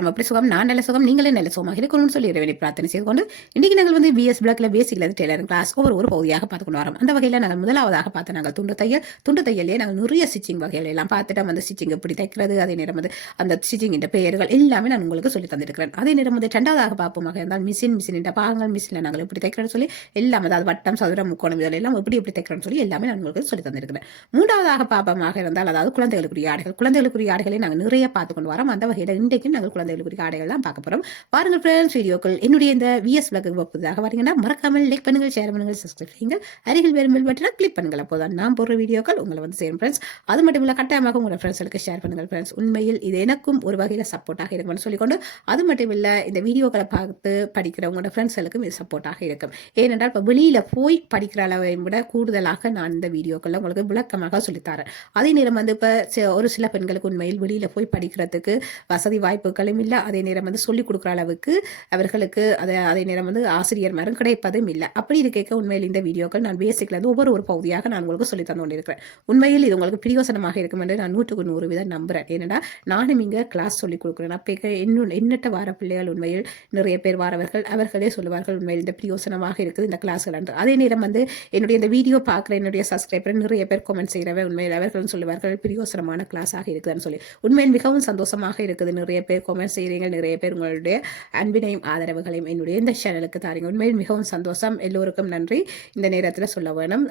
எல்லாரும் எப்படி சுகம் நான் நல்ல சுகம் நீங்களே நல்ல சுகமாக இருக்கணும்னு சொல்லி இறைவனை பிரார்த்தனை செய்து கொண்டு இன்றைக்கு நாங்கள் வந்து பிஎஸ் பிளாக்ல பேசிக்ல டெய்லரிங் கிளாஸ் ஒவ்வொரு ஒரு பகுதியாக பார்த்து கொண்டு வரோம். அந்த வகையில் நாங்கள் முதலாவதாக பார்த்து நாங்கள் துண்டு தையல் துண்டு தையலே நாங்கள் நிறைய ஸ்டிச்சிங் வகைகள் எல்லாம் பார்த்துட்டு வந்து ஸ்டிச்சிங் எப்படி தைக்கிறது அதே நேரம் வந்து அந்த ஸ்டிச்சிங் பெயர்கள் எல்லாமே நான் உங்களுக்கு சொல்லி தந்திருக்கிறேன். அதே நேரம் வந்து ரெண்டாவதாக பார்ப்போமாக இருந்தால் மிஷின் மிஷின் பாகங்கள் மிஷினில் நாங்கள் எப்படி தைக்கிறோம்னு சொல்லி எல்லாம் அதாவது வட்டம் சதுரம் முக்கோணம் இதில் எல்லாம் எப்படி எப்படி தைக்கிறோம்னு சொல்லி எல்லாமே நான் உங்களுக்கு சொல்லி தந்திருக்கிறேன். மூன்றாவதாக பாப்பமாக இருந்தால் அதாவது குழந்தைகளுக்குரிய ஆடைகள் குழந்தைகளுக்குரிய ஆடைகளை நாங்கள் நிறைய பார்த்து கொண்டு வரோம். அந்த வகையில் இன்றைக்கும் நாங்கள் குழந்தை குழந்தைகளுக்குரிய ஆடைகள் தான் பார்க்க போகிறோம் பாருங்கள் ஃப்ரெண்ட்ஸ் வீடியோக்கள். என்னுடைய இந்த விஎஸ் விளக்கு புதிதாக வரீங்கன்னா மறக்காமல் லைக் பண்ணுங்கள் ஷேர் பண்ணுங்கள் சப்ஸ்கிரைப் செய்யுங்கள். அருகில் வரும் பெல் பட்டனை கிளிக் பண்ணுங்கள். அப்போதான் நான் போடுற வீடியோக்கள் உங்களை வந்து சேரும் ஃப்ரெண்ட்ஸ் அது மட்டும் இல்லை கட்டாயமாக உங்கள் ஃப்ரெண்ட்ஸ்களுக்கு ஷேர் பண்ணுங்கள் ஃப்ரெண்ட்ஸ் உண்மையில் இது எனக்கும் ஒரு வகையில் சப்போர்ட்டாக இருக்கும்னு சொல்லிக்கொண்டு அது மட்டும் இல்லை இந்த வீடியோக்களை பார்த்து படிக்கிற உங்களோட ஃப்ரெண்ட்ஸ்களுக்கும் இது சப்போர்ட்டாக இருக்கும். ஏனென்றால் இப்போ வெளியில் போய் படிக்கிற அளவை விட கூடுதலாக நான் இந்த வீடியோக்களில் உங்களுக்கு விளக்கமாக சொல்லித்தரேன். அதே நேரம் வந்து இப்போ ஒரு சில பெண்களுக்கு உண்மையில் வெளியில் போய் படிக்கிறதுக்கு வசதி வாய்ப்புகளும் இல்லை அதே நேரம் வந்து சொல்லிக் கொடுக்குற அளவுக்கு அவர்களுக்கு அதை அதே நேரம் வந்து ஆசிரியர் மாரும் கிடைப்பதும் இல்லை அப்படி இருக்க உண்மையில் இந்த வீடியோக்கள் நான் பேசிக்கில் இருந்து ஒவ்வொரு ஒரு பகுதியாக நான் உங்களுக்கு சொல்லி தந்து கொண்டிருக்கிறேன். உண்மையில் இது உங்களுக்கு பிரியோசனமாக இருக்கும் என்று நான் நூற்றுக்கு நூறு வீதம் நம்புகிறேன் ஏன்னா நானும் இங்கே கிளாஸ் சொல்லிக் கொடுக்குறேன். அப்போ இன்னும் எண்ணற்ற வார பிள்ளைகள் உண்மையில் நிறைய பேர் வாரவர்கள் அவர்களே சொல்லுவார்கள் உண்மையில் இந்த பிரியோசனமாக இருக்குது இந்த கிளாஸ்கள் என்று. அதே நேரம் வந்து என்னுடைய இந்த வீடியோ பார்க்குற என்னுடைய சப்ஸ்கிரைபர் நிறைய பேர் கமெண்ட் செய்கிறவ உண்மையில் அவர்கள் சொல்லுவார்கள் பிரியோசனமான கிளாஸாக இருக்குதுன்னு சொல்லி. உண்மையில் மிகவும் சந்தோஷமாக இருக்குது நிறைய பேர் கமெண்ட் செய்கிறீங்க நிறைய பேர் உங்களுடைய அன்பினையும் ஆதரவுகளையும் என்னுடைய இந்த சேனலுக்கு தாரீங்க. உண்மையில் மிகவும் சந்தோஷம். எல்லோருக்கும் நன்றி. இந்த நேரத்தில் சொல்ல வேணும்.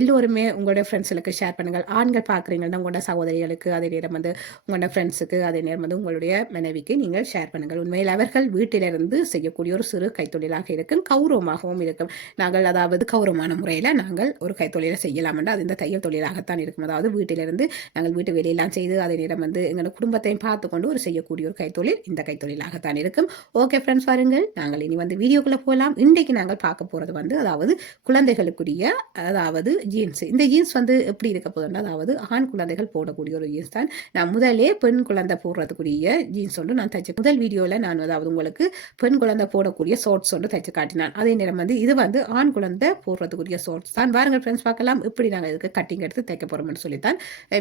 எல்லோருமே உங்களுடைய ஃப்ரெண்ட்ஸுக்கு ஷேர் பண்ணுங்கள். ஆண்கள் பார்க்குறீங்கன்னா உங்களோட சகோதரிகளுக்கு அதே நேரம் வந்து உங்களோட ஃப்ரெண்ட்ஸுக்கு அதே நேரம் வந்து உங்களுடைய மனைவிக்கு நீங்கள் ஷேர் பண்ணுங்கள். உண்மையில் அவர்கள் வீட்டிலிருந்து செய்யக்கூடிய ஒரு சிறு கைத்தொழிலாக இருக்கும். கௌரவமாகவும் இருக்கும். நாங்கள் அதாவது கௌரவமான முறையில் நாங்கள் ஒரு கைத்தொழிலை செய்யலாம் அது இந்த தையல் தொழிலாகத்தான் இருக்கும். அதாவது வீட்டிலிருந்து நாங்கள் வீட்டு வேலையெல்லாம் செய்து அதே நேரம் வந்து எங்களோட குடும்பத்தையும் பார்த்து கொண்டு ஒரு செய்யக்கூடிய ஒரு கைத்தொழில் இந்த கைத்தொழிலாகத்தான் இருக்கும். ஓகே ஃப்ரெண்ட்ஸ் பாருங்கள் நாங்கள் இனி வந்து வீடியோக்குள்ளே போகலாம் இன்றைக்கு நாங்கள் பார்க்க போகிறது வந்து அதாவது குழந்தைகளுக்குரிய அதாவது ஜீன்ஸ் இந்த ஜீன்ஸ் வந்து எப்படி இருக்க போதுன்னா அதாவது ஆண் குழந்தைகள் போடக்கூடிய ஒரு ஜீன்ஸ் தான். நான் முதலே பெண் குழந்தை போடுறதுக்குரிய ஜீன்ஸ் ஒன்று நான் தச்சு முதல் வீடியோவில் நான் அதாவது உங்களுக்கு பெண் குழந்தை போடக்கூடிய ஷார்ட்ஸ் ஒன்று தச்சு காட்டினான். அதே நேரம் வந்து இது வந்து ஆண் குழந்தை போடுறதுக்குரிய ஷார்ட்ஸ் தான். வாருங்கள் ஃப்ரெண்ட்ஸ் பார்க்கலாம். இப்படி நாங்கள் இதுக்கு கட்டிங் எடுத்து தைக்க போகிறோம்னு சொல்லித்தான்.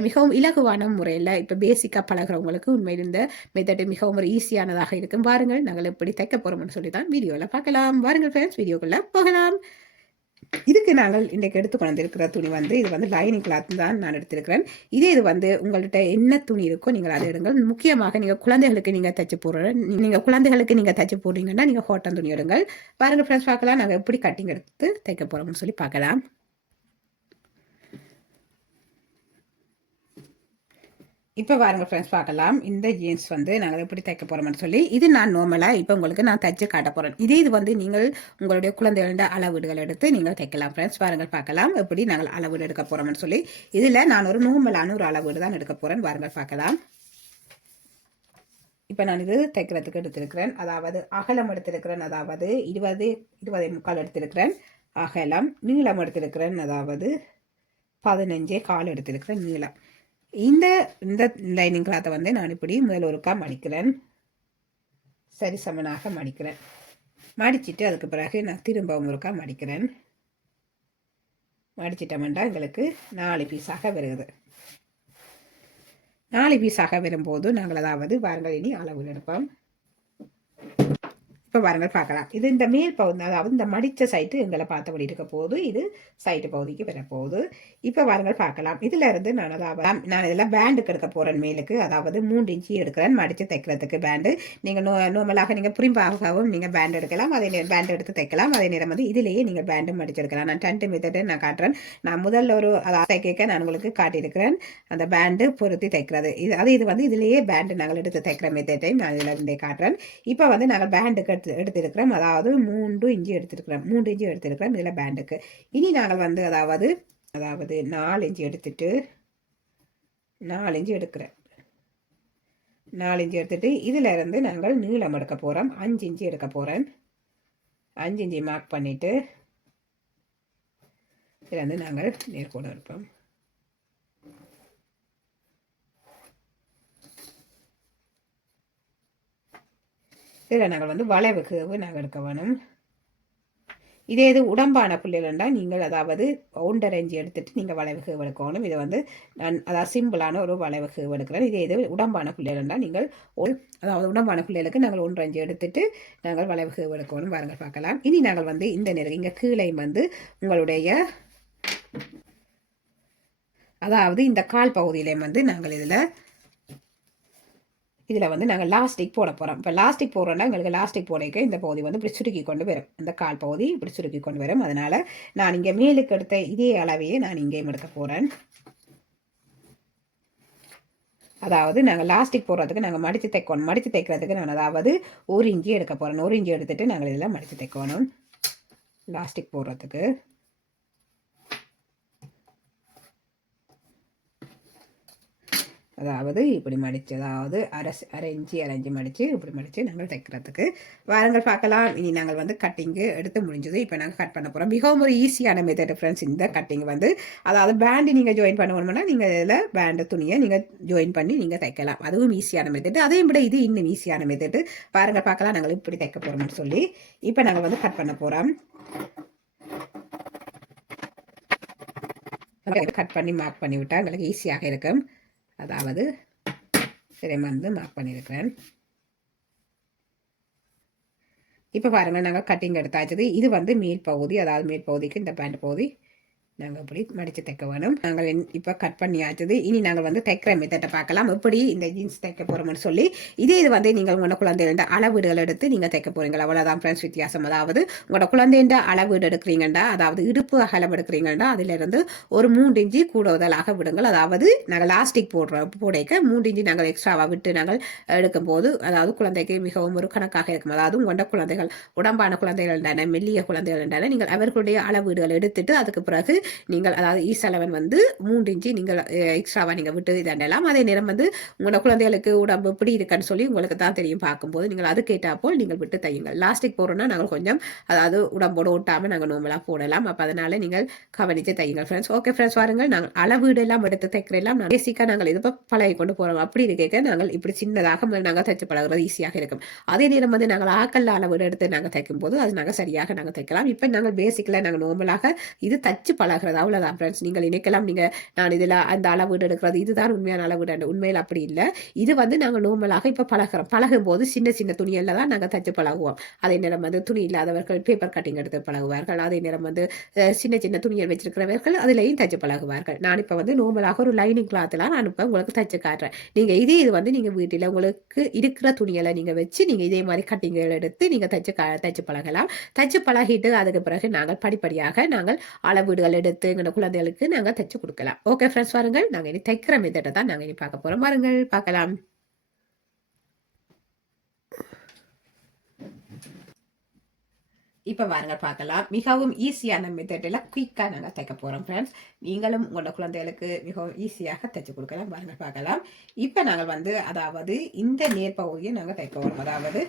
மிகவும் இலகுவான முறையில் இப்போ பேசிக்காக பழகிறவங்களுக்கு உண்மையில் இந்த மெத்தட் மிகவும் ஒரு ஈஸியானதாக இருக்கும். பாருங்கள் நாங்கள் எப்படி தைக்க போகிறோம்னு சொல்லி தான் வீடியோவில் பார்க்கலாம். வாருங்கள் ஃப்ரெண்ட்ஸ் வீடியோக்குள்ளே போகலாம். இதுக்கு நாங்கள் இன்றைக்கு எடுத்து கொண்டிருக்கிற துணி வந்து இது வந்து லைனிங் கிளாத் தான் நான் எடுத்திருக்கிறேன். இதே இது வந்து உங்கள்கிட்ட என்ன துணி இருக்கோ நீங்கள் அதை எடுங்கள். முக்கியமாக நீங்கள் குழந்தைகளுக்கு நீங்கள் தைச்சு போடுற நீங்கள் குழந்தைகளுக்கு நீங்கள் தைச்சு போடுறீங்கன்னா நீங்கள் ஹோட்டல் துணி எடுங்கள். பாருங்கள் ஃப்ரெண்ட்ஸ் பார்க்கலாம். நாங்கள் எப்படி கட்டிங் எடுத்து தைக்க போகிறோம்னு சொல்லி பார்க்கலாம். இப்போ பாருங்கள் ஃப்ரெண்ட்ஸ் பார்க்கலாம். இந்த ஜீன்ஸ் வந்து நாங்கள் எப்படி தைக்க போகிறோம்னு சொல்லி இது நான் நார்மலாக இப்போ உங்களுக்கு நான் தைச்சு காட்ட போகிறேன் இதே இது வந்து நீங்கள் உங்களுடைய குழந்தைகளோட அளவீடுகள் எடுத்து நீங்கள் தைக்கலாம் ஃப்ரெண்ட்ஸ் பாருங்கள் பார்க்கலாம். எப்படி நாங்கள் அளவீடு எடுக்க போகிறோம்னு சொல்லி இதில் நான் ஒரு நார்மலான ஒரு அளவீடு தான் எடுக்க போகிறேன் பாருங்கள் பார்க்கலாம். இப்போ நான் இது தைக்கிறதுக்கு எடுத்திருக்கிறேன். அதாவது அகலம் எடுத்திருக்கிறேன். அதாவது இருபது இருபதை முக்கால் எடுத்திருக்கிறேன். அகலம் நீளம் எடுத்திருக்கிறேன். அதாவது பதினஞ்சே கால் எடுத்திருக்கிறேன். நீளம். இந்த இந்த லைனிங் கிளாத்தை வந்து நான் இப்படி முதல் ஒருக்கா மடிக்கிறேன். சரி சமனாக மடிக்கிறேன். மடிச்சுட்டு அதுக்கு பிறகு நான் திரும்பவும் ஒருக்கா மடிக்கிறேன். மடிச்சிட்டோம்னா எங்களுக்கு நாலு பீஸாக வருகிறது. நாலு பீஸாக வரும்போது நாங்கள் அதாவது வாரங்கள் இனி அளவு எடுப்போம். இப்போ பாருங்கள் பார்க்கலாம். இது இந்த மேல் பகுதி அதாவது இந்த மடித்த சைட்டு எங்களை பார்த்தபடி இருக்க போது இது சைட்டு பகுதிக்கு வரப்போகுது இப்போ பாருங்கள் பார்க்கலாம். இதில் இருந்து நான் அதாவது நான் இதில் பேண்டுக்கு எடுக்க போகிறேன் மேலுக்கு. அதாவது மூன்று இன்ச்சி எடுக்கிறேன் மடித்து தைக்கிறதுக்கு பேண்டு நீங்கள் நோ நார்மலாக நீங்கள் புரிம்பாகவும் நீங்கள் பேண்ட் எடுக்கலாம். அதே நேரம் பேண்ட் எடுத்து தைக்கலாம். அதே நேரம் வந்து இதிலேயே நீங்கள் பேண்டும் மடிச்செடுக்கலாம் நான் டென்ட் மெத்தடு நான் காட்டுறேன். நான் முதல்ல ஒரு அதை தைக்க நான் உங்களுக்கு காட்டியிருக்கிறேன். அந்த பேண்டு பொருத்தி தைக்கிறது. இது அது இது வந்து இதிலேயே பேண்டு நாங்கள் எடுத்து தைக்கிற மெத்தட்டையும் நான் இதில் இருந்தே காட்டுறேன். இப்போ வந்து நாங்கள் பேண்டுக்கு எடுத்து எடுத்திருக்கிறோம். அதாவது மூன்று இஞ்சி எடுத்திருக்கிறோம். மூன்று இஞ்சி எடுத்திருக்கிறோம் இதில் பேண்டுக்கு. இனி நாங்கள் வந்து அதாவது அதாவது நாலு இஞ்சி எடுத்துட்டு நாலு இஞ்சி எடுக்கிறேன். நாலு இஞ்சி எடுத்துட்டு இதில் இருந்து நாங்கள் நீளம் எடுக்க போகிறோம் அஞ்சு இஞ்சி எடுக்க போகிறேன் அஞ்சு இஞ்சி மார்க் பண்ணிவிட்டு இதில் வந்து நாங்கள் நேர்கோடு இருப்போம் இதில் நாங்கள் வந்து வளைவுக்கு நாங்கள் எடுக்க வேணும் இதே இது உடம்பான புள்ளிகள்னா நீங்கள் அதாவது ஒன்றரை இஞ்சி எடுத்துட்டு நீங்கள் வளைவுக்கு எடுக்கணும். இது வந்து நான் அதாவது சிம்பிளான ஒரு வளைவுக்கு எடுக்கிறேன். இதே இது உடம்பான புள்ளிகள்னா நீங்கள் ஒரு அதாவது உடம்பான பிள்ளைகளுக்கு நாங்கள் ஒன்றரை இஞ்சி எடுத்துட்டு நாங்கள் வளைவுக்கு எடுக்கணும். பாருங்கள் பார்க்கலாம். இனி நாங்கள் வந்து இந்த நேரம் இங்கே கீழே வந்து உங்களுடைய அதாவது இந்த கால் பகுதியிலையும் வந்து நாங்கள் இதில் இதில் வந்து நாங்கள் லாஸ்டிக் போட போகிறோம் இப்போ லாஸ்டிக் போடுறோம்னா எங்களுக்கு லாஸ்டிக் போடைக்க இந்த பகுதி வந்து இப்படி சுருக்கி கொண்டு வரும். இந்த கால் பகுதி இப்படி சுருக்கி கொண்டு வரும். அதனால் நான் இங்கே மேலுக்கு எடுத்த இதே அளவையே நான் இங்கேயும் எடுக்க போகிறேன் அதாவது நாங்கள் லாஸ்டிக் போடுறதுக்கு நாங்கள் மடித்து தைக்கணும். மடித்து தைக்கிறதுக்கு நான் அதாவது ஒரு இஞ்சி எடுக்க போகிறேன் ஒரு இஞ்சி எடுத்துகிட்டு நாங்கள் இதெல்லாம் மடித்து தைக்கணும். லாஸ்டிக் போடுறதுக்கு. அதாவது இப்படி மடித்து அதாவது அரசு அரைஞ்சி அரைஞ்சி மடித்து இப்படி மடித்து நாங்கள் தைக்கிறதுக்கு வாரங்கள் பார்க்கலாம். இனி நாங்கள் வந்து கட்டிங்கு எடுத்து முடிஞ்சது. இப்போ நாங்கள் கட் பண்ண போகிறோம் மிகவும் ஒரு ஈஸியான மெத்தட் ஃப்ரெண்ட்ஸ் இந்த கட்டிங் வந்து அதாவது பேண்டு நீங்கள் ஜாயின் பண்ணணும்னா நீங்கள் இதில் பேண்டு துணியை நீங்கள் ஜாயின் பண்ணி நீங்கள் தைக்கலாம். அதுவும் ஈஸியான மெத்தட் அதையும் விட இது இன்னும் ஈஸியான மெத்தட் பாருங்கள் பார்க்கலாம். நாங்கள் இப்படி தைக்க போகிறோம்னு சொல்லி இப்போ நாங்கள் வந்து கட் பண்ண போகிறோம் கட் பண்ணி மார்க் பண்ணி விட்டால் எங்களுக்கு ஈஸியாக இருக்கும். அதாவது சிறைமருந்து மார்க் பண்ணியிருக்கிறேன். இப்போ பாருங்கள் நாங்கள் கட்டிங் எடுத்தாச்சது இது வந்து மேல் பகுதி அதாவது மேல் பகுதிக்கு இந்த பேண்ட் பகுதி. நாங்கள் இப்படி மடித்து தைக்க வேணும். நாங்கள் இப்போ கட் பண்ணியாச்சது இனி நாங்கள் வந்து தைக்கிற மெத்தட்டை பார்க்கலாம். எப்படி இந்த ஜீன்ஸ் தைக்க போகிறோம்னு சொல்லி. இதே இது வந்து நீங்கள் உங்களோட குழந்தைகள அளவீடுகள் எடுத்து நீங்கள் தைக்க போகிறீங்க அவ்வளோதான் ஃப்ரெண்ட்ஸ் வித்தியாசம். அதாவது உங்களோட குழந்தைன்ற அளவீடு எடுக்கிறீங்கண்டா அதாவது இடுப்பு அகலம் எடுக்கிறீங்கண்டா அதிலிருந்து ஒரு மூன்று இஞ்சி கூடுதலாக விடுங்கள். அதாவது நாங்கள் லாஸ்டிக் போடுறோம். போடைக்க மூன்று இஞ்சி நாங்கள் எக்ஸ்ட்ராவாக விட்டு நாங்கள் எடுக்கும்போது அதாவது குழந்தைக்கு மிகவும் ஒரு கணக்காக இருக்கும். அதாவது உங்களோட குழந்தைகள் உடம்பான குழந்தைகள் மெல்லிய குழந்தைகள் நீங்கள் அவர்களுடைய அளவீடுகள் எடுத்துட்டு அதுக்கு பிறகு நீங்கள் அதாவது ஈ செலவன் வந்து மூன்று இன்ச்சு நீங்கள் எக்ஸ்ட்ராவாக நீங்கள் விட்டு தண்டலாம் அதே நேரம் வந்து உங்களோட குழந்தைகளுக்கு உடம்பு எப்படி இருக்குன்னு சொல்லி உங்களுக்கு தான் தெரியும் பார்க்கும்போது நீங்கள் அது கேட்டால் போல் நீங்கள் விட்டு தையுங்கள். லாஸ்டிக் போடுறோன்னா நாங்கள் கொஞ்சம் அதாவது உடம்போடு ஒட்டாமல் நாங்கள் நோம்பலாக போடலாம். அப்போ அதனால் நீங்கள் கவனித்து தையுங்கள் ஃப்ரெண்ட்ஸ் ஓகே ஃப்ரெண்ட்ஸ் வாருங்கள். நாங்கள் அளவீடு எல்லாம் எடுத்து தைக்கிறெல்லாம் பேசிக்காக நாங்கள் இது பழகி கொண்டு போகிறோம் அப்படி இருக்க நாங்கள் இப்படி சின்னதாக நாங்கள் தைச்சு பழகிறது ஈஸியாக இருக்கும். அதே நேரம் வந்து நாங்கள் ஆக்கல்ல அளவீடு எடுத்து நாங்கள் தைக்கும் போது அது நாங்கள் சரியாக நாங்கள் தைக்கலாம். இப்போ நாங்கள் பேசிக்கில் நாங்கள் நோம்பலாக இது தச்சு பழக பழகிறது அவ்வளோதான் ஃப்ரெண்ட்ஸ் நீங்கள் நினைக்கலாம் நீங்கள் நான் இதில் அந்த அளவீடு எடுக்கிறது. இதுதான் உண்மையான அளவீடு உண்மையில் அப்படி இல்லை. இது வந்து நாங்கள் நோமலாக இப்போ பழகிறோம். பழகும் போது சின்ன சின்ன துணியில் தான் நாங்கள் தச்சு பழகுவோம். அதே நேரம் வந்து துணி இல்லாதவர்கள் பேப்பர் கட்டிங் எடுத்து பழகுவார்கள். அதே நேரம் வந்து சின்ன சின்ன துணிகள் வச்சிருக்கிறவர்கள் அதுலேயும் தச்சு பழகுவார்கள். நான் இப்போ வந்து நோமலாக ஒரு லைனிங் கிளாத்லாம் நான் இப்போ உங்களுக்கு தச்சு காட்டுறேன். நீங்கள் இதே இது வந்து நீங்கள் வீட்டில் உங்களுக்கு இருக்கிற துணியெல்லாம் நீங்கள் வச்சு நீங்கள் இதே மாதிரி கட்டிங்கள் எடுத்து நீங்கள் தச்சு தச்சு பழகலாம். தச்சு பழகிட்டு அதுக்கு பிறகு நாங்கள் படிப்படியாக நாங்கள் அளவீடுகள் எடுத்து எங்களோட குழந்தைகளுக்கு நாங்கள் தைச்சு கொடுக்கலாம். ஓகே ஃப்ரெண்ட்ஸ் வாருங்கள் நாங்கள் இனி தைக்கிற மெத்தடை தான் நாங்கள் இனி பார்க்க போகிறோம் வாருங்கள் பார்க்கலாம். இப்போ வாருங்க பார்க்கலாம். மிகவும் ஈஸியான மெத்தடில் குயிக்காக நாங்கள் தைக்க போகிறோம் ஃப்ரெண்ட்ஸ் நீங்களும் உங்களோட குழந்தைகளுக்கு மிகவும் ஈஸியாக தைச்சு கொடுக்கலாம். பாருங்கள் பார்க்கலாம். இப்போ நாங்கள் வந்து அதாவது இந்த நேர்பகுதியை நாங்கள் தைக்க போகிறோம் அதாவது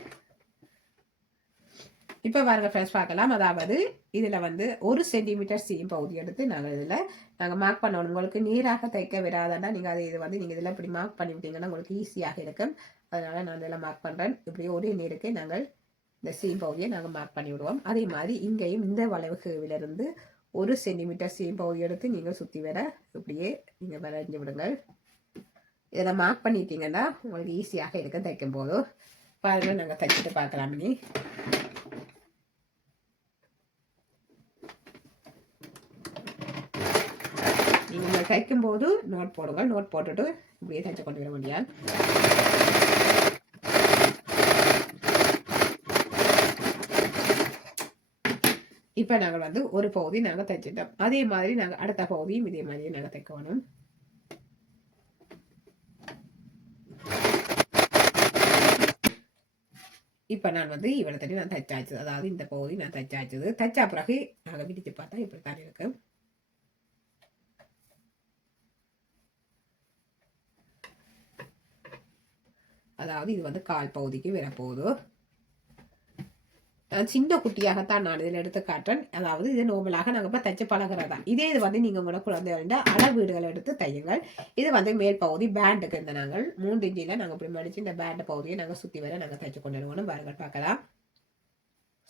இப்போ பாருங்கள் ஃப்ரெண்ட்ஸ் பார்க்கலாம். அதாவது இதில் வந்து ஒரு சென்டிமீட்டர் சீம் பகுதி எடுத்து நாங்கள் இதில் நாங்கள் மார்க் பண்ணணும். உங்களுக்கு நீராக தைக்க விடாதண்டா நீங்கள் அதை இது வந்து நீங்கள் இதில் இப்படி மார்க் பண்ணி விட்டீங்கன்னா உங்களுக்கு ஈஸியாக இருக்கும். அதனால் நான் இதில் மார்க் பண்ணுறேன் இப்படி ஒரே நீருக்கு நாங்கள் இந்த சீம் பகுதியை நாங்கள் மார்க் பண்ணி விடுவோம் அதே மாதிரி இங்கேயும் இந்த வளைவுகளிலிருந்து ஒரு சென்டிமீட்டர் சீம் பகுதி எடுத்து நீங்கள் சுற்றி வர இப்படியே நீங்கள் வரைஞ்சி விடுங்கள். இதை மார்க் பண்ணிட்டீங்கன்னா உங்களுக்கு ஈஸியாக இருக்கும் தைக்கும் போது பாருங்கள் நாங்கள் தைச்சிட்டு பார்க்கலாம் நீ நீங்கள் தைக்கும் போது நோட் போடுங்க நோட் போட்டுட்டு இப்படியே தைச்சு கொண்டு வர முடியாது இப்போ நாங்கள் வந்து ஒரு பகுதி நாங்கள் தைச்சிட்டோம். அதே மாதிரி நாங்கள் அடுத்த பகுதியும் இதே மாதிரியே நாங்கள் தைக்கணும். இப்போ நான் வந்து இவ்வளோ தண்ணி நான் தைச்சாச்சு. அதாவது இந்த பகுதி நான் தைச்சாச்சது தைச்சா பிறகு நாங்கள் விரித்து பார்த்தா இப்படி தான் அதாவது இது வந்து கால் பகுதிக்கு வரப்போகுது. சின்ன குட்டியாகத்தான் நான் இதில் எடுத்து காட்டுறேன் அதாவது இது நோமலாக நாங்கள் இப்போ தைச்சு பழகிறதா. இதே இது வந்து நீங்கள் உங்களோட குழந்தைகள அளவீடுகள் எடுத்து தையுங்கள். இது வந்து மேல் பகுதி பேண்டுக்கு இருந்த நாங்கள் மூன்று இஞ்சியில் நாங்கள் இப்படி மடித்து இந்த பேண்டு பகுதியை நாங்கள் சுற்றி வர நாங்கள் தைச்சு கொண்டு வருவோம் பாருங்கள் பார்க்கலாம்.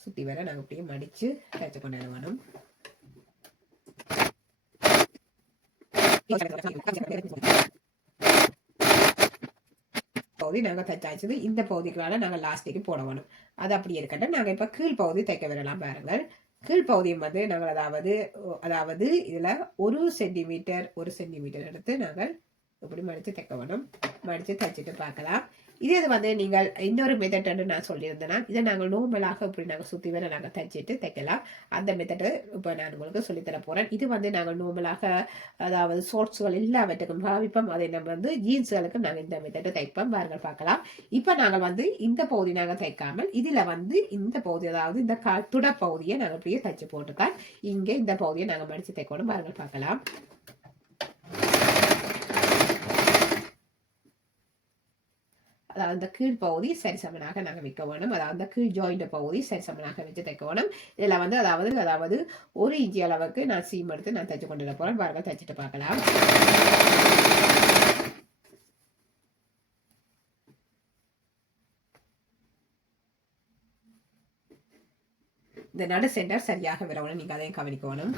சுற்றி வர நாங்கள் இப்படியே மடித்து தைச்சு கொண்டு வர பகுதி நாங்கள் தைச்சாச்சது இந்த பகுதிக்கு மேலே நாங்கள் லாஸ்ட்டுக்கு போட வேணும் அது அப்படி இருக்கட்டும். நாங்கள் இப்போ கீழ் பகுதி தைக்க விடலாம் பாருங்கள். கீழ் பகுதியும் வந்து நாங்கள் அதாவது அதாவது இதில் ஒரு சென்டிமீட்டர் ஒரு சென்டிமீட்டர் எடுத்து நாங்கள் இப்படி மடித்து தைக்க வேணும். மடித்து தைச்சிட்டு பார்க்கலாம். இதே இது வந்து நீங்கள் இன்னொரு மெத்தட் நான் சொல்லியிருந்தேன்னா இதை நாங்கள் நோர்மலாக இப்படி நாங்கள் சுற்றி வர நாங்கள் தைச்சிட்டு தைக்கலாம். அந்த மெத்தடு இப்போ நான் உங்களுக்கு சொல்லித்தர போகிறேன் இது வந்து நாங்கள் நோர்மலாக அதாவது ஷோர்ட்ஸுகள் எல்லாவற்றுக்கும் பாவிப்போம் அதை நம்ம வந்து ஜீன்ஸுகளுக்கு நாங்கள் இந்த மெத்தடை தைப்போம். பாருங்கள் பார்க்கலாம். இப்போ நாங்கள் வந்து இந்த பகுதி நாங்கள் தைக்காமல் இதில் வந்து இந்த பகுதி அதாவது இந்த க துட பகுதியை நாங்கள் இப்படியே தைச்சு போட்டுதான் இங்கே இந்த பகுதியை நாங்கள் மடித்து தைக்கணும். பாருங்கள் பார்க்கலாம். அதாவது அந்த கீழ் பகுதி சரிசமனாக நாங்கள் வைக்க வேணும் அதாவது அந்த கீழ் ஜாயிண்ட் பகுதி சரிசமனாக வச்சு தைக்க வேணும் இதில் வந்து அதாவது அதாவது ஒரு இஞ்சி அளவுக்கு நான் சீம் எடுத்து நான் தைச்சு கொண்டு போகிறேன் பாருங்கள் தைச்சிட்டு பார்க்கலாம். இந்த நடு சென்டர் சரியாக வரணும் நீங்கள் அதையும் கவனிக்கணும்.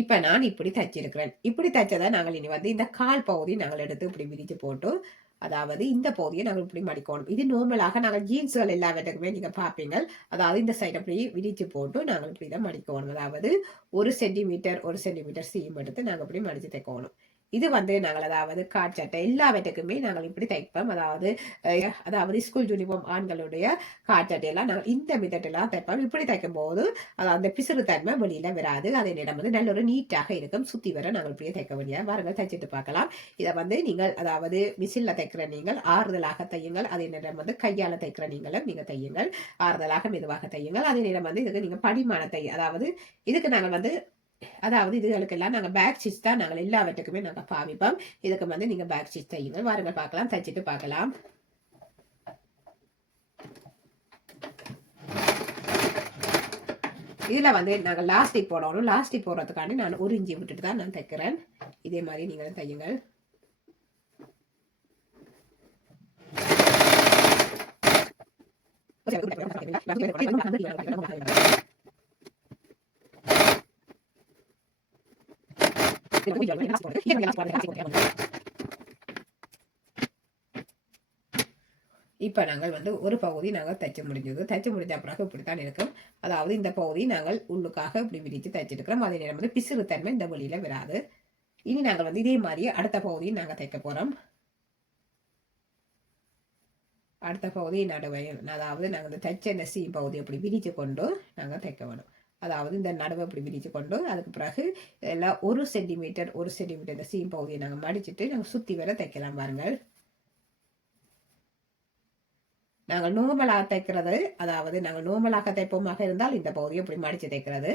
இப்போ நான் இப்படி தைச்சிருக்கிறேன். இப்படி தைச்சதை நாங்கள் இனி வந்து இந்த கால் பகுதி நாங்கள் எடுத்து இப்படி விரிச்சு போட்டு அதாவது இந்த பகுதியை நாங்கள் இப்படி மடிக்கணும். இது நார்மலாக நாங்கள் ஜீன்ஸுகள் எல்லாவற்றுக்குமே நீங்கள் பார்ப்பீங்க அதாவது இந்த சைடு அப்படி விரிச்சு போட்டு நாங்கள் இப்படி தான் மடிக்கணும். அதாவது ஒரு சென்டிமீட்டர் ஒரு சென்டிமீட்டர் சீம் எடுத்து நாங்கள் இப்படி மடித்து தைக்கணும். இது வந்து நாங்கள் அதாவது காட்சட்டை எல்லாவற்றுக்குமே நாங்கள் இப்படி தைப்போம். அதாவது அதாவது ஸ்கூல் யூனிஃபார்ம் ஆண்களுடைய காட்சட்டையெல்லாம் நாங்கள் இந்த மிதட்டெல்லாம் தைப்போம். இப்படி தைக்கும் போது அந்த பிசுறு தன்மை வெளியில வராது. அதே நேரம் வந்து நல்ல ஒரு நீட்டாக இருக்கும். சுத்தி வர நாங்கள் இப்படியே தைக்க முடியாது வாருங்கள். தைச்சிட்டு பார்க்கலாம். இதை வந்து நீங்கள் அதாவது மிஷினில் தைக்கிற நீங்கள் ஆறுதலாக தையுங்கள். அதே நேரம் வந்து கையால் தைக்கிற நீங்களும் நீங்கள் தையுங்கள். ஆறுதலாக மெதுவாக தையுங்கள். அதே நேரம் வந்து இதுக்கு நீங்கள் படிமான தை அதாவது இதுக்கு நாங்கள் வந்து அதாவது இதுகளுக்கெல்லாம் நாங்கள் பேக் ஸ்டிச் தான் நாங்கள் எல்லாவற்றுக்குமே நாங்கள் பாவிப்போம். இதுக்கு வந்து நீங்கள் பேக் ஸ்டிச் தையுங்க வாருங்கள் பார்க்கலாம். தைச்சிட்டு பார்க்கலாம். இதில் வந்து நாங்கள் லாஸ்டிக் போடணும். லாஸ்டிக் போடுறதுக்காண்டி நான் ஒரு இஞ்சி விட்டுட்டு தான் நான் தைக்கிறேன். இதே மாதிரி நீங்களும் தையுங்கள். இப்போ நாங்கள் வந்து ஒரு பகுதி நாங்கள் தைச்சு முடிஞ்சது. தைச்சு முடிஞ்ச பிறகு இப்படித்தான் இருக்கும். அதாவது இந்த பகுதி நாங்கள் உள்ளுக்காக இப்படி விரித்து தைச்சிருக்கிறோம் அதே நேரம் வந்து பிசுறு தன்மை இந்த வழியில் வராது. இனி நாங்கள் வந்து இதே மாதிரி அடுத்த பகுதியை நாங்கள் தைக்க போகிறோம் அடுத்த பகுதி நடுவையும் அதாவது நாங்கள் இந்த தைச்ச நெசி பகுதி அப்படி விரித்து கொண்டு நாங்கள் தைக்க வேணும். அதாவது இந்த நடுவை இப்படி விரித்து கொண்டு அதுக்கு பிறகு எல்லாம் ஒரு சென்டிமீட்டர் ஒரு சென்டிமீட்டர் இந்த சீம் பகுதியை நாங்கள் மடிச்சுட்டு நாங்கள் சுற்றி வர தைக்கலாம் பாருங்கள். நாங்கள் நோமலாக தைக்கிறது அதாவது நாங்கள் நோமலாக தைப்போமாக இருந்தால் இந்த பகுதியை இப்படி மடித்து தைக்கிறது.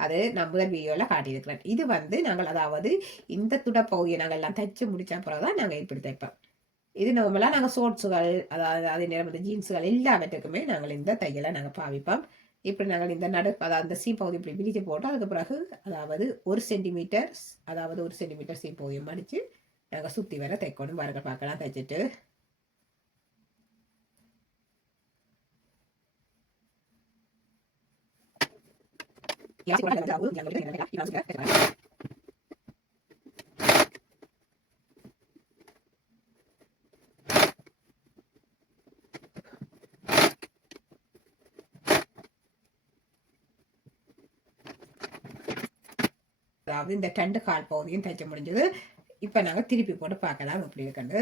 அது நான் முதல் வீடியோவில் காட்டியிருக்கிறேன். இது வந்து நாங்கள் அதாவது இந்த துட பகுதியை நாங்கள் எல்லாம் தைச்சு முடித்த பிறகு தான் நாங்கள் இப்படி தைப்போம். இது நார்மலாக நாங்கள் ஷோர்ட்ஸுகள் அதாவது அதே நேரம் இந்த ஜீன்ஸுகள் எல்லாவற்றுக்குமே நாங்கள் இந்த தையலை நாங்கள் பாவிப்போம். இப்படி நாங்கள் இந்த நடு அதாவது அந்த சீ பகுதி இப்படி விரிச்சு போட்டு அதுக்கு பிறகு அதாவது ஒரு சென்டிமீட்டர் அதாவது ஒரு சென்டிமீட்டர் சீ பகுதியை மடித்து நாங்கள் சுற்றி வர தைக்கணும் வரங்க பார்க்கலாம் தைச்சிட்டு. அதாவது இந்த ரெண்டு கால் பகுதியும் தைச்ச முடிஞ்சது. இப்போ நாங்கள் திருப்பி போட்டு பார்க்கலாம். எப்படி இருக்குன்னு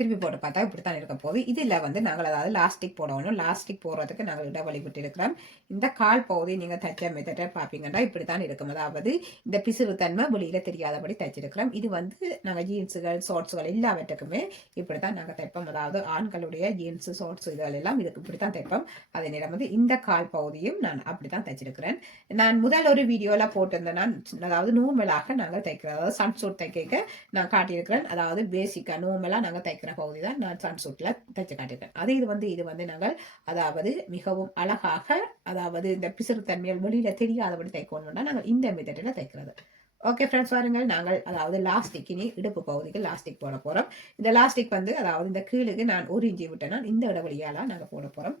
திருப்பி போட்டு பார்த்தா இப்படி தான் இருக்க போகுது. இதில் வந்து நாங்கள் அதாவது லாஸ்டிக் போடணும். லாஸ்டிக் போடுறதுக்கு நாங்கள் இடைவெளி வழிபட்டு இருக்கிறோம் இந்த கால் பகுதி நீங்கள் தைச்ச மெத்தட்டை பார்ப்பீங்கன்னா இப்படி தான் இருக்கும். அதாவது இந்த பிசுறு தன்மை வெளியில் தெரியாதபடி தைச்சிருக்கிறோம். இது வந்து நாங்கள் ஜீன்ஸுகள் ஷார்ட்ஸுகள் எல்லாவற்றுக்குமே இப்படி தான் நாங்கள் தைப்போம். அதாவது ஆண்களுடைய ஜீன்ஸு ஷார்ட்ஸ் இதுகள் எல்லாம் இதுக்கு இப்படி தான் தைப்போம். அதே நேரம் வந்து இந்த கால் பகுதியும் நான் அப்படி தான் தைச்சிருக்கிறேன். நான் முதல் ஒரு வீடியோவில் போட்டிருந்தேன் நான் அதாவது நூமலாக நாங்கள் தைக்கிறோம். அதாவது சன்சூட் தைக்க நான் காட்டியிருக்கிறேன். அதாவது பேசிக்காக நூமலாக நாங்கள் தைக்கிறோம். தைக்கிற பகுதி தான் நான் சன்சூட்டில் தைச்சு காட்டியிருக்கேன். அதே இது வந்து இது வந்து நாங்கள் அதாவது மிகவும் அழகாக அதாவது இந்த பிசுறுத்தன்மைகள் வெளியில் தெரியாதபடி தைக்கணும்னா நாங்கள் இந்த மெத்தடில் தைக்கிறது. ஓகே ஃப்ரெண்ட்ஸ் பாருங்கள் நாங்கள் அதாவது லாஸ்டிக் இனி இடுப்பு பகுதிக்கு லாஸ்டிக் போட போகிறோம் இந்த லாஸ்டிக் வந்து அதாவது இந்த கீழுக்கு நான் ஒரு இஞ்சி விட்டேன்னா இந்த இடைவெளியால நாங்கள் போட போகிறோம்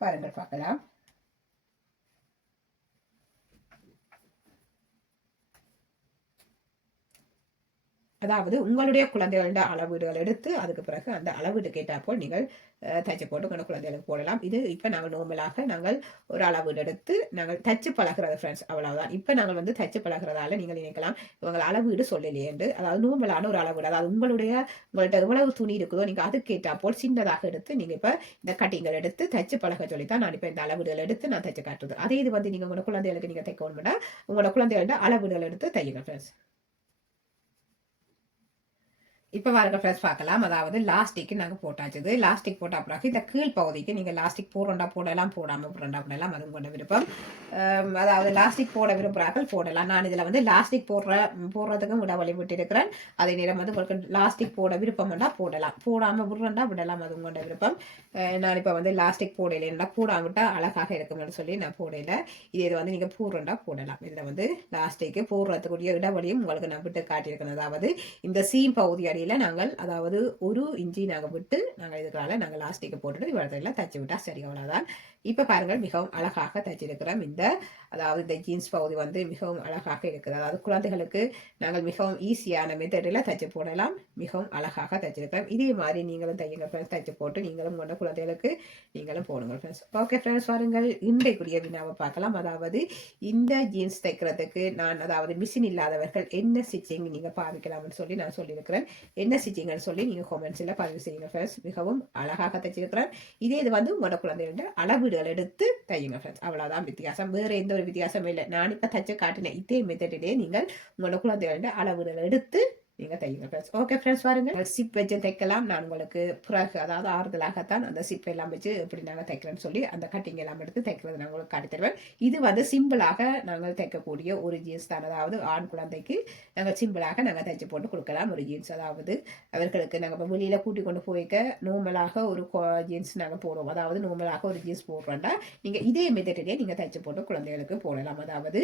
பாருங்கள் பார்க்கலாம். அதாவது உங்களுடைய குழந்தைகளோட அளவீடுகள் எடுத்து அதுக்கு பிறகு அந்த அளவீடு போல் நீங்கள் தச்சு போட்டு கொண்டு குழந்தைகளுக்கு போடலாம். இது இப்போ நாங்கள் நோமலாக நாங்கள் ஒரு அளவீடு எடுத்து நாங்கள் தச்சு பழகிறது ஃப்ரெண்ட்ஸ் அவ்வளவுதான். இப்போ நாங்கள் வந்து தச்சு பழகிறதால நீங்கள் நினைக்கலாம் இவங்க அளவீடு சொல்லலையேண்டு அதாவது நோமலான ஒரு அளவீடு. அதாவது உங்களுடைய உங்கள்கிட்ட எவ்வளவு துணி இருக்குதோ நீங்கள் அதுக்கேற்றா போல் சின்னதாக எடுத்து நீங்கள் இப்போ இந்த கட்டிங்கள் எடுத்து தச்சு பழக சொல்லி தான் நான் இப்போ இந்த அளவீடுகள் எடுத்து நான் தச்சு காட்டுறது. அதே இது வந்து நீங்கள் உங்களோட குழந்தைகளுக்கு நீங்கள் தைக்கணும்னா உங்களோட குழந்தைகளோட அளவீடுகள் எடுத்து தையுங்க ஃப்ரெண்ட்ஸ் இப்போ பாருங்க ஃப்ரெண்ட்ஸ் பார்க்கலாம். அதாவது லாஸ்டிக்கு நாங்கள் போட்டாச்சுது. லாஸ்டிக் போட்ட பிறகு இந்த கீழ் பகுதிக்கு நீங்கள் லாஸ்டிக் போடுறா போடலாம். போடாமல் போடுறா போடலாம். அதுவும் கொண்ட விருப்பம். அதாவது லாஸ்டிக் போட விரும்புகிறார்கள் போடலாம். நான் இதில் வந்து லாஸ்டிக் போடுற போடுறதுக்கும் விட வழி விட்டுருக்கிறேன் அதே நேரம் வந்து உங்களுக்கு லாஸ்டிக் போட விருப்பம்னா போடலாம். போடாமல் விடுறா விடலாம். அதுவும் கொண்ட விருப்பம். நான் இப்போ வந்து லாஸ்டிக் போடலைன்னா போடாமட்டா அழகாக இருக்கும்னு சொல்லி நான் போடல. இது இதை வந்து நீங்கள் போடுறா போடலாம். இதில் வந்து லாஸ்டிக்கு போடுறதுக்குரிய இடவழியும் உங்களுக்கு நான் விட்டு காட்டியிருக்கேன் அதாவது இந்த சீம் பகுதி அடியில் நாங்கள் அதாவது ஒரு இஞ்சி நாங்கள் விட்டு நாங்கள் இதுக்கால நாங்கள் லாஸ்டிக்கை போட்டுட்டு இவ்வளோ தச்சு விட்டால் சரி அவ்வளோதான் இப்போ பாருங்கள் மிகவும் அழகாக தைச்சிருக்கிறோம் இந்த அதாவது இந்த ஜீன்ஸ் பகுதி வந்து மிகவும் அழகாக இருக்குது. அதாவது குழந்தைகளுக்கு நாங்கள் மிகவும் ஈஸியான மெத்தடில் தச்சு போடலாம். மிகவும் அழகாக தைச்சிருக்கிறோம். இதே மாதிரி நீங்களும் தையுங்க ஃப்ரெண்ட்ஸ் தச்சு போட்டு நீங்களும் கொண்ட குழந்தைகளுக்கு நீங்களும் போடுங்க ஃப்ரெண்ட்ஸ் ஓகே ஃப்ரெண்ட்ஸ் பாருங்கள் இன்றைக்குரிய வினாவை பார்க்கலாம். அதாவது இந்த ஜீன்ஸ் தைக்கிறதுக்கு நான் அதாவது மிஷின் இல்லாதவர்கள் என்ன ஸ்டிச்சிங் நீங்கள் பாவிக்கலாம்னு சொல்லி நான் சொல்லியிருக்கிறேன். என்ன ஸ்டிச்சிங்னு சொல்லி நீங்கள் காமெண்ட்ஸில் பதிவு செய்யுங்க ஃப்ரெண்ட்ஸ் மிகவும் அழகாக தைச்சிருக்கிறேன் இதே இது வந்து உங்களோட குழந்தைகளோட அளவீடுகள் எடுத்து தையுங்க ஃப்ரெண்ட்ஸ் அவ்வளோதான் வித்தியாசம். வேறு எந்த ஒரு வித்தியாசமும் இல்லை. நான் இப்போ தைச்ச காட்டினேன் இதே மெத்தடிலே நீங்கள் உங்களோட குழந்தைகளோட அளவீடுகள் எடுத்து நீங்கள் தையுங்க ஃப்ரெண்ட்ஸ் ஓகே ஃப்ரெண்ட்ஸ் பாருங்கள் சிப் வச்சு தைக்கலாம். நான் உங்களுக்கு பிறகு அதாவது ஆறுதலாகத்தான் அந்த சிப் எல்லாம் வச்சு எப்படி நாங்கள் தைக்கிறேன்னு சொல்லி அந்த கட்டிங் எல்லாம் எடுத்து தைக்கிறது நான் உங்களுக்கு காட்டி தருவேன். இது வந்து சிம்பிளாக நாங்கள் தைக்கக்கூடிய ஒரு ஜீன்ஸ் தான். அதாவது ஆண் குழந்தைக்கு நாங்கள் சிம்பிளாக நாங்கள் தைச்சு போட்டு கொடுக்கலாம். ஒரு ஜீன்ஸ் அதாவது அவர்களுக்கு நாங்கள் இப்போ வெளியில் கூட்டி கொண்டு போய்க்க நோமலாக ஒரு ஜீன்ஸ் நாங்கள் போடுவோம். அதாவது நோமலாக ஒரு ஜீன்ஸ் போடுறோம்னா நீங்கள் இதே மெத்தடிலே நீங்கள் தைச்சு போட்டு குழந்தைகளுக்கு போடலாம். அதாவது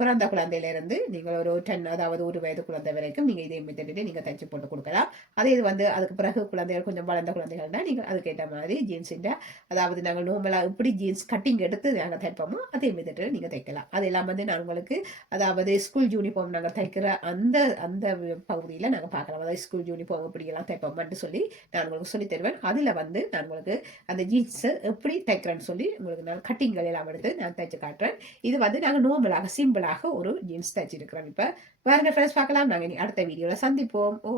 பிறந்த குழந்தையிலேருந்து நீங்கள் ஒரு டென் அதாவது ஒரு வயது குழந்தை வரைக்கும் நீங்கள் இதே மெத்தடிலே நீங்கள் தைச்சு போட்டு கொடுக்கலாம். அதே இது வந்து அதுக்கு பிறகு குழந்தைகள் கொஞ்சம் வளர்ந்த குழந்தைகள்னால் நீங்கள் அதுக்கேற்ற மாதிரி ஜீன்ஸின் அதாவது நாங்கள் நோம்பலாக எப்படி ஜீன்ஸ் கட்டிங் எடுத்து நாங்கள் தைப்போமோ அதே மெத்தடில் நீங்கள் தைக்கலாம். அது எல்லாம் வந்து நான் உங்களுக்கு அதாவது ஸ்கூல் யூனிஃபார்ம் நாங்கள் தைக்கிற அந்த அந்த பகுதியில் நாங்கள் பார்க்கலாம். அதாவது ஸ்கூல் யூனிஃபார்ம் எப்படியெல்லாம் தைப்போம்னு சொல்லி நான் உங்களுக்கு சொல்லி தருவேன். அதில் வந்து நான் உங்களுக்கு அந்த ஜீன்ஸை எப்படி தைக்கிறேன்னு சொல்லி உங்களுக்கு நான் கட்டிங்கள் எல்லாம் எடுத்து நான் தைச்சு காட்டுறேன். இது வந்து நாங்கள் நோம்பலாக சிம்பிளாக ஒரு ஜீன்ஸ் தைச்சிருக்கிறோம் இப்போ. வேறு ஃப்ரெண்ட்ஸ் பார்க்கலாம். நாங்கள் அடுத்த வீடியோ வீடியோவில் சந்திப்போம் ஓ